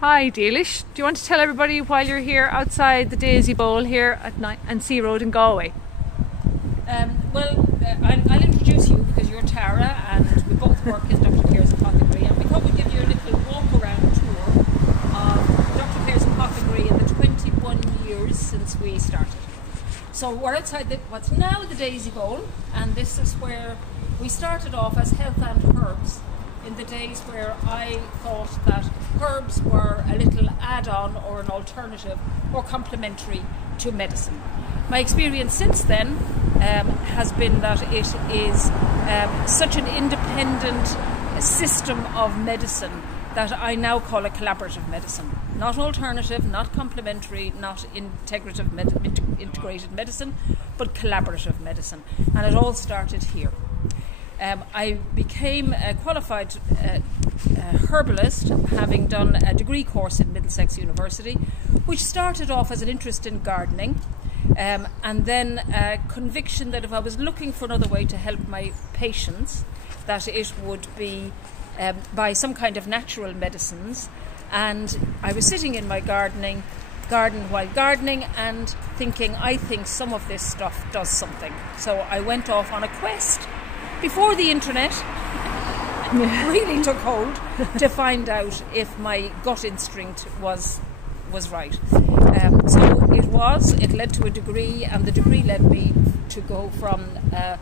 Hi Dilis, do you want to tell everybody why you're here outside the Daisy Bowl here at and Sea Road in Galway? I'll introduce you because you're Tara and we both work in Dr. Clare's Apothecary, and we thought we'd give you a little walk around tour of Dr. Clare's Apothecary in the 21 years since we started. So we're outside what's now the Daisy Bowl, and this is where we started off as health and herbs in the days where I thought that herbs were a little add-on or an alternative or complementary to medicine. My experience since then has been that it is such an independent system of medicine that I now call a collaborative medicine. Not alternative, not complementary, not integrated medicine, but collaborative medicine. And it all started here. I became a qualified herbalist, having done a degree course at Middlesex University, which started off as an interest in gardening, and then a conviction that if I was looking for another way to help my patients, that it would be by some kind of natural medicines. And I was sitting in my garden while gardening and thinking, I think some of this stuff does something. So I went off on a quest before the internet really took hold to find out if my gut instinct was right. So it led to a degree, and the degree led me to go from a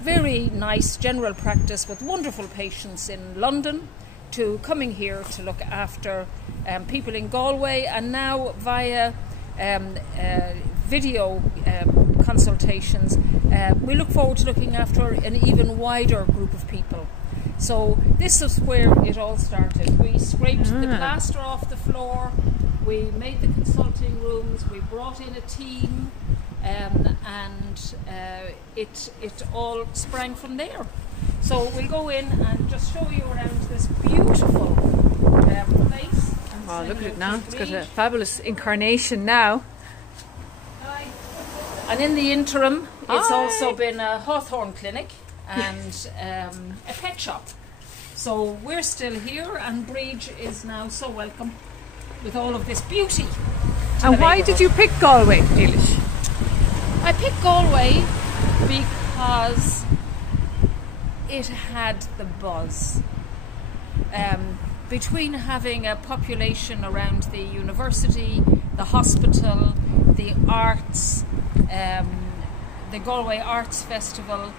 very nice general practice with wonderful patients in London to coming here to look after people in Galway, and now via video consultations we look forward to looking after an even wider group of people. So this is where it all started. We scraped the plaster off the floor, we made the consulting rooms, we brought in a team, and it all sprang from there. So we'll go in and just show you around this beautiful place. Oh, look at it now. It's got a fabulous incarnation now. And in the interim, it's also been a hawthorn clinic and a pet shop. So we're still here, and Bridge is now so welcome with all of this beauty. And why did you pick Galway, Dilis? I picked Galway because it had the buzz. Between having a population around the university, the hospital, the arts, the Galway Arts Festival,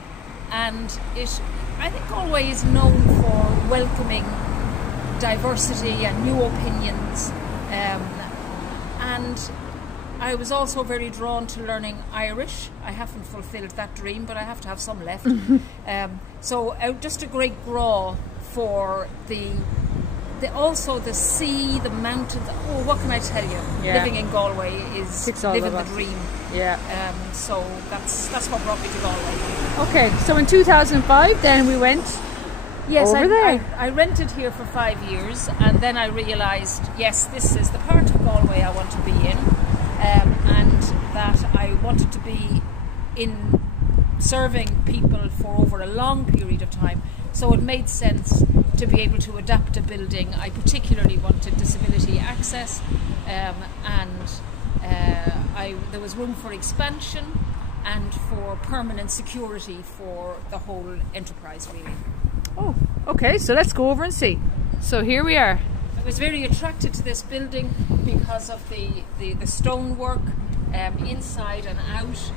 and I think Galway is known for welcoming diversity and new opinions, and I was also very drawn to learning Irish. I haven't fulfilled that dream, but I have to have some left. So just a great draw for also the sea, the mountains. Oh, what can I tell you? Yeah. Living in Galway is living the dream. Yeah. So that's what brought me to Galway. Okay, so in 2005 then we went over there. I rented here for 5 years, and then I realised, yes, this is the part of Galway I want to be in, and that I wanted to be in serving people for over a long period of time. So it made sense to be able to adapt a building. I particularly wanted disability access, and there was room for expansion and for permanent security for the whole enterprise, really. Oh, okay, so let's go over and see. So here we are. I was very attracted to this building because of the stonework inside and out.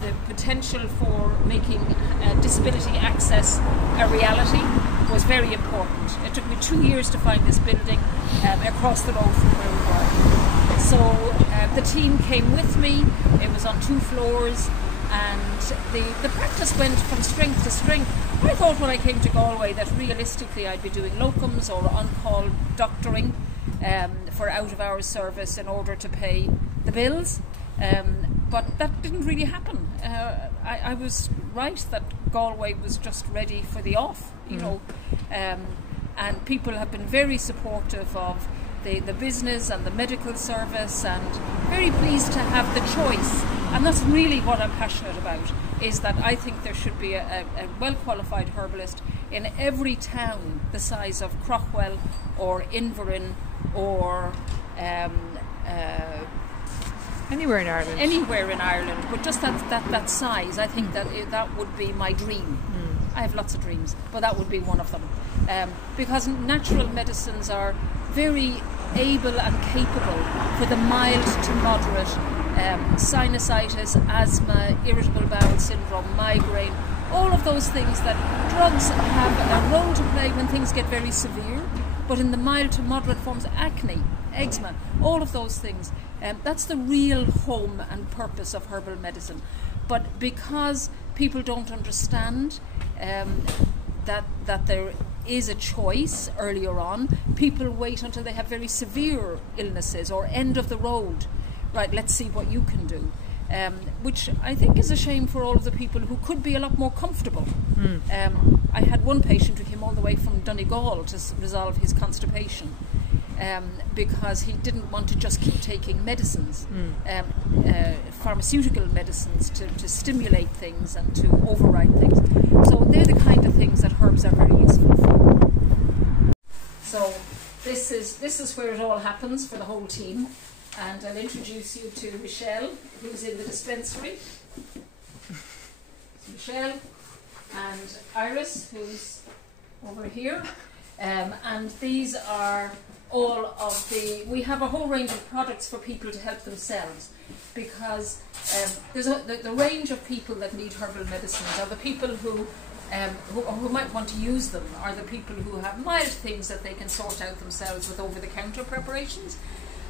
The potential for making disability access a reality was very important. It took me 2 years to find this building across the road from where we were. So the team came with me. It was on 2 floors, and the practice went from strength to strength. I thought when I came to Galway that realistically I'd be doing locums or on-call doctoring for out-of-hours service in order to pay the bills. But that didn't really happen. I was right that Galway was just ready for the off, you know, and people have been very supportive of the business and the medical service, and very pleased to have the choice. And that's really what I'm passionate about, is that I think there should be a well-qualified herbalist in every town the size of Craughwell or Inverin or Anywhere in Ireland. Anywhere in Ireland, but just that size, I think that would be my dream. I have lots of dreams, but that would be one of them. Because natural medicines are very able and capable for the mild to moderate sinusitis, asthma, irritable bowel syndrome, migraine, all of those things that drugs have a role to play when things get very severe, but in the mild to moderate forms, acne, eczema, all of those things, that's the real home and purpose of herbal medicine. But because people don't understand that there is a choice earlier on, people wait until they have very severe illnesses or end of the road. Right, let's see what you can do. Which I think is a shame for all of the people who could be a lot more comfortable. I had one patient who came all the way from Donegal to resolve his constipation because he didn't want to just keep taking medicines, pharmaceutical medicines to stimulate things and to override things. So they're the kind of things that herbs are very useful for. So this is where it all happens for the whole team. And I'll introduce you to Michelle, who's in the dispensary. Michelle and Iris, who's over here. And these are all of we have a whole range of products for people to help themselves, because there's the range of people that need herbal medicines are the people who might want to use them, are the people who have mild things that they can sort out themselves with over-the-counter preparations.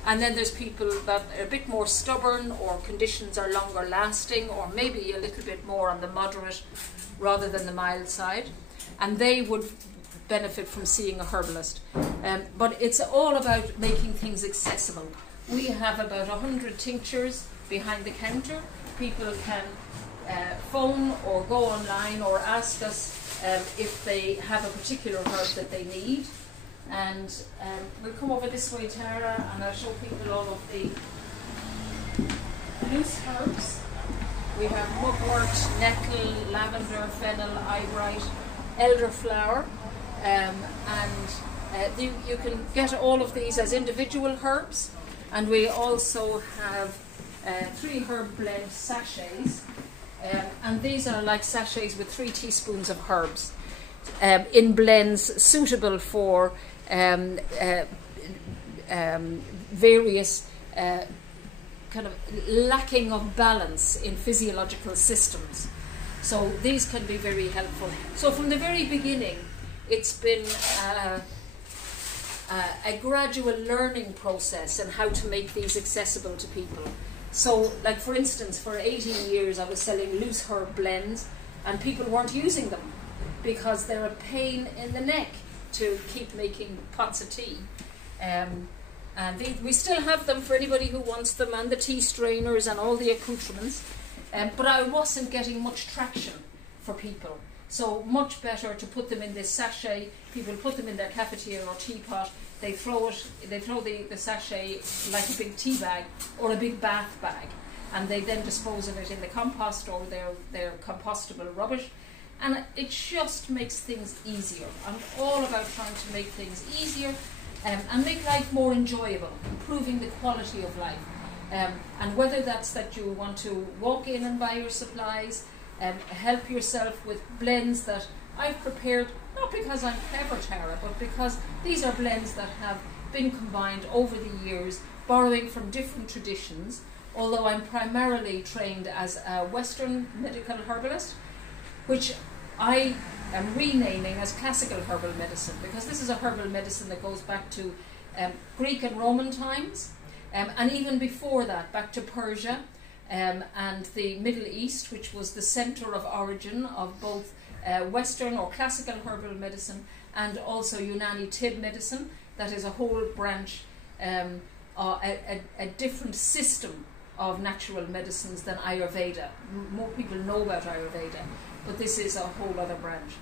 And then there's people that are a bit more stubborn, or conditions are longer lasting, or maybe a little bit more on the moderate rather than the mild side. And they would benefit from seeing a herbalist. But it's all about making things accessible. We have about 100 tinctures behind the counter. People can phone or go online or ask us if they have a particular herb that they need. And we'll come over this way, Tara, and I'll show people all of the loose herbs. We have mugwort, nettle, lavender, fennel, eyebright, elderflower, and you can get all of these as individual herbs. And we also have 3 herb blend sachets, and these are like sachets with 3 teaspoons of herbs in blends suitable for various kind of lacking of balance in physiological systems. So these can be very helpful. So from the very beginning, it's been a gradual learning process and how to make these accessible to people. So, like for instance, for 18 years I was selling loose herb blends, and people weren't using them because they're a pain in the neck to keep making pots of tea. And we still have them for anybody who wants them, and the tea strainers and all the accoutrements. But I wasn't getting much traction for people. So much better to put them in this sachet. People put them in their cafetiere or teapot. They throw the sachet like a big tea bag or a big bath bag, and they then dispose of it in the compost or their compostable rubbish. And it just makes things easier. I'm all about trying to make things easier and make life more enjoyable, improving the quality of life. And whether that's that you want to walk in and buy your supplies, help yourself with blends that I've prepared, not because I'm clever, Tara, but because these are blends that have been combined over the years, borrowing from different traditions, although I'm primarily trained as a Western medical herbalist, which I am renaming as classical herbal medicine, because this is a herbal medicine that goes back to Greek and Roman times, and even before that, back to Persia and the Middle East, which was the center of origin of both Western or classical herbal medicine and also Unani Tib medicine. That is a whole branch, a different system of natural medicines than Ayurveda. More people know about Ayurveda, but this is a whole other branch.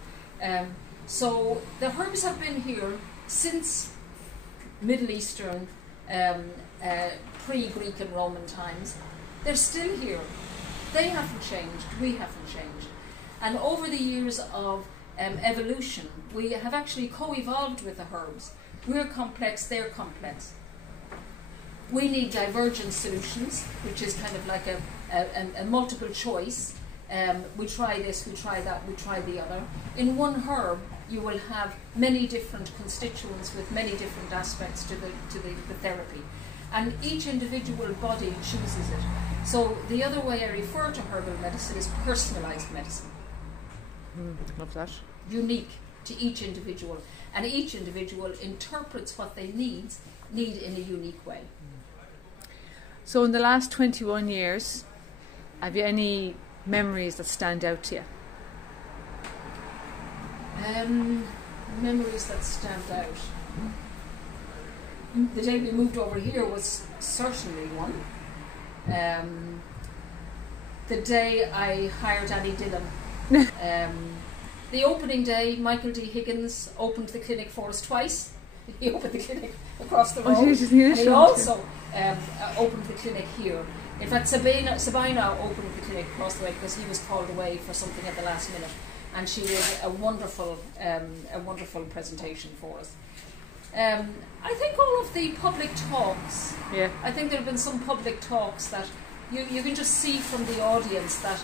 So the herbs have been here since Middle Eastern, pre-Greek and Roman times. They're still here. They haven't changed, we haven't changed. And over the years of evolution. We have actually co-evolved with the herbs. We're complex, they're complex. We need divergent solutions, which is kind of like a multiple choice. We try this, we try that, we try the other. In one herb, you will have many different constituents with many different aspects to the therapy. And each individual body chooses it. So the other way I refer to herbal medicine is personalised medicine. Love that. Unique to each individual. And each individual interprets what they need in a unique way. So in the last 21 years, have you any memories that stand out to you? Memories that stand out. The day we moved over here was certainly one. The day I hired Annie Dillon. The opening day, Michael D. Higgins opened the clinic for us twice. He opened the clinic across the road, and he also opened the clinic here. In fact, Sabina opened the clinic across the way because he was called away for something at the last minute, and she did a wonderful presentation for us. I think all of the public talks. Yeah. I think there have been some public talks that you can just see from the audience that,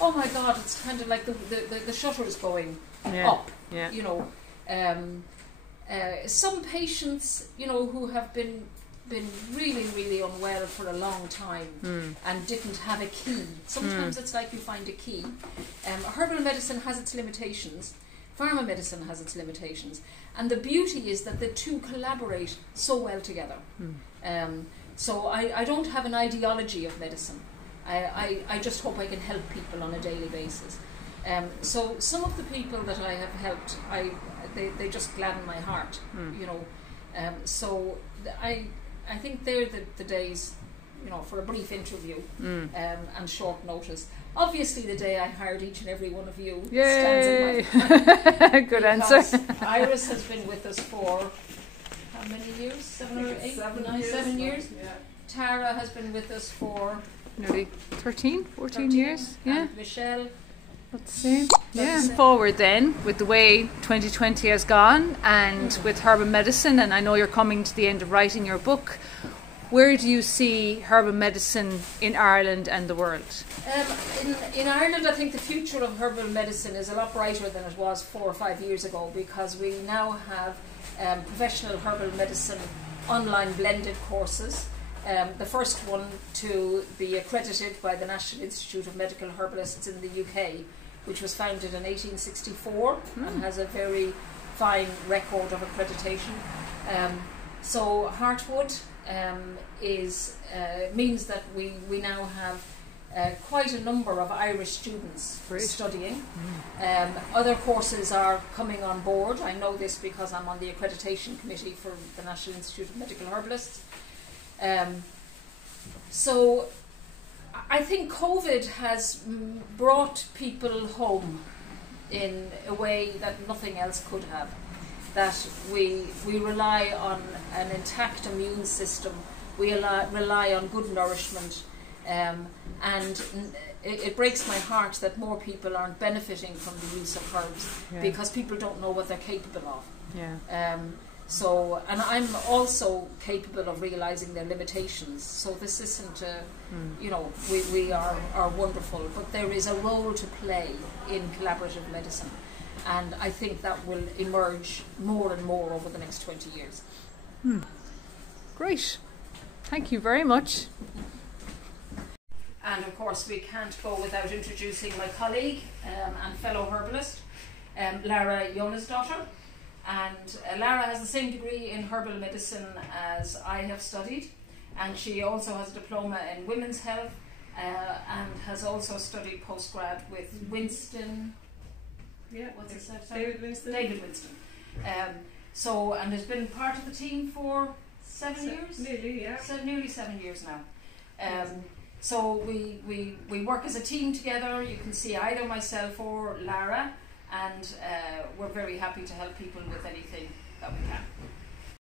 oh my God, it's kind of like the shutters going up. Yeah. You know, some patients, you know, who have been really unwell for a long time and didn't have a key. Sometimes it's like you find a key. Herbal medicine has its limitations. Pharma medicine has its limitations. And the beauty is that the two collaborate so well together. So I don't have an ideology of medicine. I just hope I can help people on a daily basis. So some of the people that I have helped, they just gladden my heart, you know. So I think they're the days, you know, for a brief interview and short notice. Obviously, the day I hired each and every one of you stands in my mind. Good answer. Iris has been with us for how many years? 7 or 8? 7 years. Yeah. Tara has been with us for Nearly 13, 14 years. Yeah. And Michelle. That's the same. Yeah. Forward then, with the way 2020 has gone and with herbal medicine, and I know you're coming to the end of writing your book, where do you see herbal medicine in Ireland and the world? In Ireland, I think the future of herbal medicine is a lot brighter than it was 4 or 5 years ago, because we now have professional herbal medicine online blended courses. The first one to be accredited by the National Institute of Medical Herbalists in the UK, which was founded in 1864 and has a very fine record of accreditation. So Heartwood means that we now have quite a number of Irish students studying. Other courses are coming on board. I know this because I'm on the accreditation committee for the National Institute of Medical Herbalists. So I think COVID has brought people home in a way that nothing else could have. That we rely on an intact immune system, we rely on good nourishment, and it breaks my heart that more people aren't benefiting from the use of herbs because people don't know what they're capable of. Yeah. So, and I'm also capable of realising their limitations. So this isn't, you know, we are wonderful, but there is a role to play in collaborative medicine. And I think that will emerge more and more over the next 20 years. Great. Thank you very much. And of course, we can't go without introducing my colleague and fellow herbalist, Lara Jonasdottir. And Lara has the same degree in herbal medicine as I have studied, and she also has a diploma in women's health and has also studied postgrad with Winston. Yeah, what's his name? David Winston. David Winston. And has been part of the team for 7 years? Nearly, yeah. Nearly 7 years now. So we work as a team together. You can see either myself or Lara, and we're very happy to help people with anything that we can.